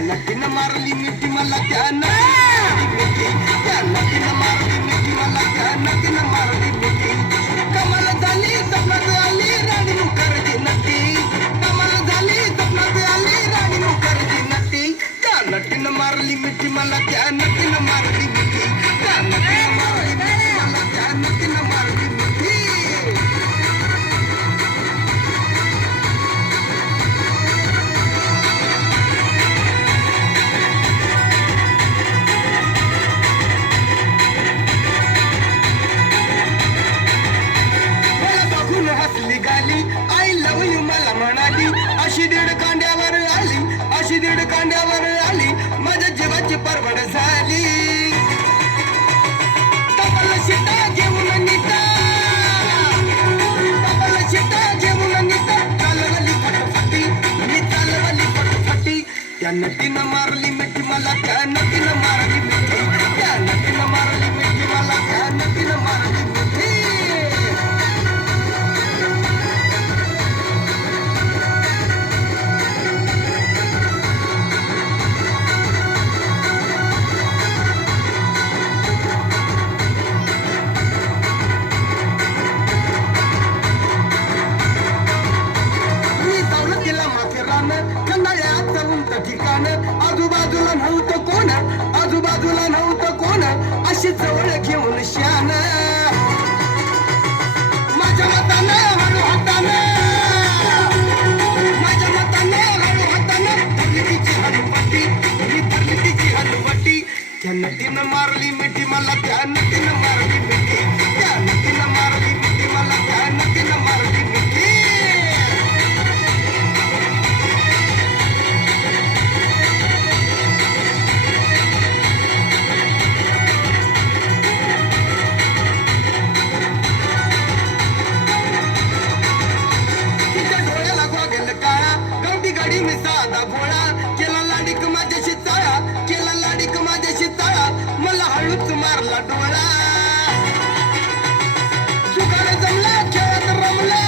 नटीनं मारली मिठी मला त्या नटीनं मिठी त्या नटीनं मारली मिठी मला त्या नटीनं मारली मिठी कमाल झाली स्वप्नात आली राणी मुखर्जी नटी कमाल झाली स्वप्नात आली राणी मुखर्जी नटी त्या नटीनं मारली मिठी मला त्या नटीनं मारली मिठी त्या नटीनं मारली मिठी मला त्या नटीनं मारली मिठी हसली गाली आय लव यू मला म्हणाली अशी दीड कांड्यावर आली अशी दीड कांड्यावर आली माझ्या जीवाची परवड झाली तबल शिटा घेऊन नीता तबल शिटा घेऊन नीता चालवली फटफटी मी चालवली फटफटी त्या नटीनं मारली मिठी मला त्या नटीनं मारली मिठी त्या नटीनं मारली मिठी मला त्या नटीनं मारली मिठी ठिकाण आजूबाजूला नव्हतं कोण आजूबाजूला नव्हतं कोण अशी जवळ घेऊन शान माझ्या मतानं हळू हातानं माझ्या मतानं हळू हातानं धरली तिची हनुपट्टी मी धरली तिची हनुपट्टी त्या नटीनं मारली मिठी मला त्या नटीनं मारली मिठी त्या नटीनं मारली मिठी मला त्या नटीनं मारली मिठी मी साधा भोळा केला लाडीक माझ्याशी चाळा केला लाडीक माझ्याशी चाळा मला हळूच मारला डोळा जुगाड जमला खेळत रमला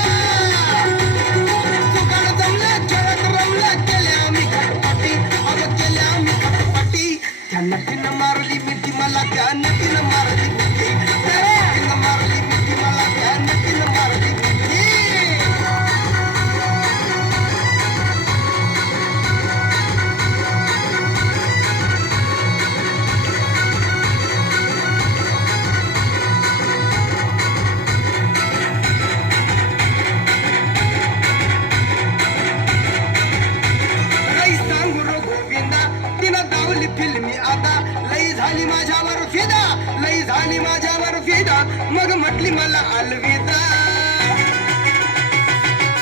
जुगाड जमला खेळत रमला केले आम्ही खटपटी अगं केले आम्ही खटपटी त्या नटीनं मारली मिठी मला त्या नटीनं मारली मिठी त्या नटीनं मारली मिठी मला त्या नटीनं मारली मिठी फिल्मी आता लई झाली माझ्यावर फिदा लई झाली माझ्यावर फिदा मग म्हटली मला अलविदा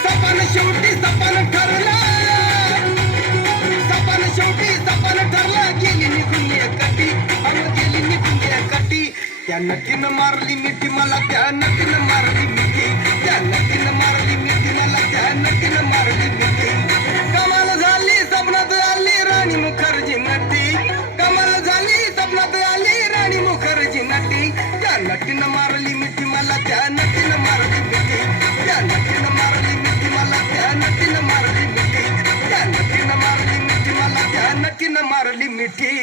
सपन शेवटी सपन ठरला सपन शेवटी सपन ठरला गेली निघून एकटी अगं गेली निघून एकटी त्या नटीनं मारली मिठी मला त्या नटीनं मारली मिठी त्या नटीनं मारली मिठी मला त्या नटीनं मारली मिठी कमाल झाली स्वप्नात आली राणी मुखर्जी नटी कमाल झाली स्वप्नात आली राणी मुखर्जी नटी त्या नटीनं मारली मिठी मला त्या नटीनं मारली मिठी त्या नटीनं मारली मिठी मला त्या नटीनं मारली मिठी त्या नटीनं मारली मिठी मला त्या नटीनं मारली मिठी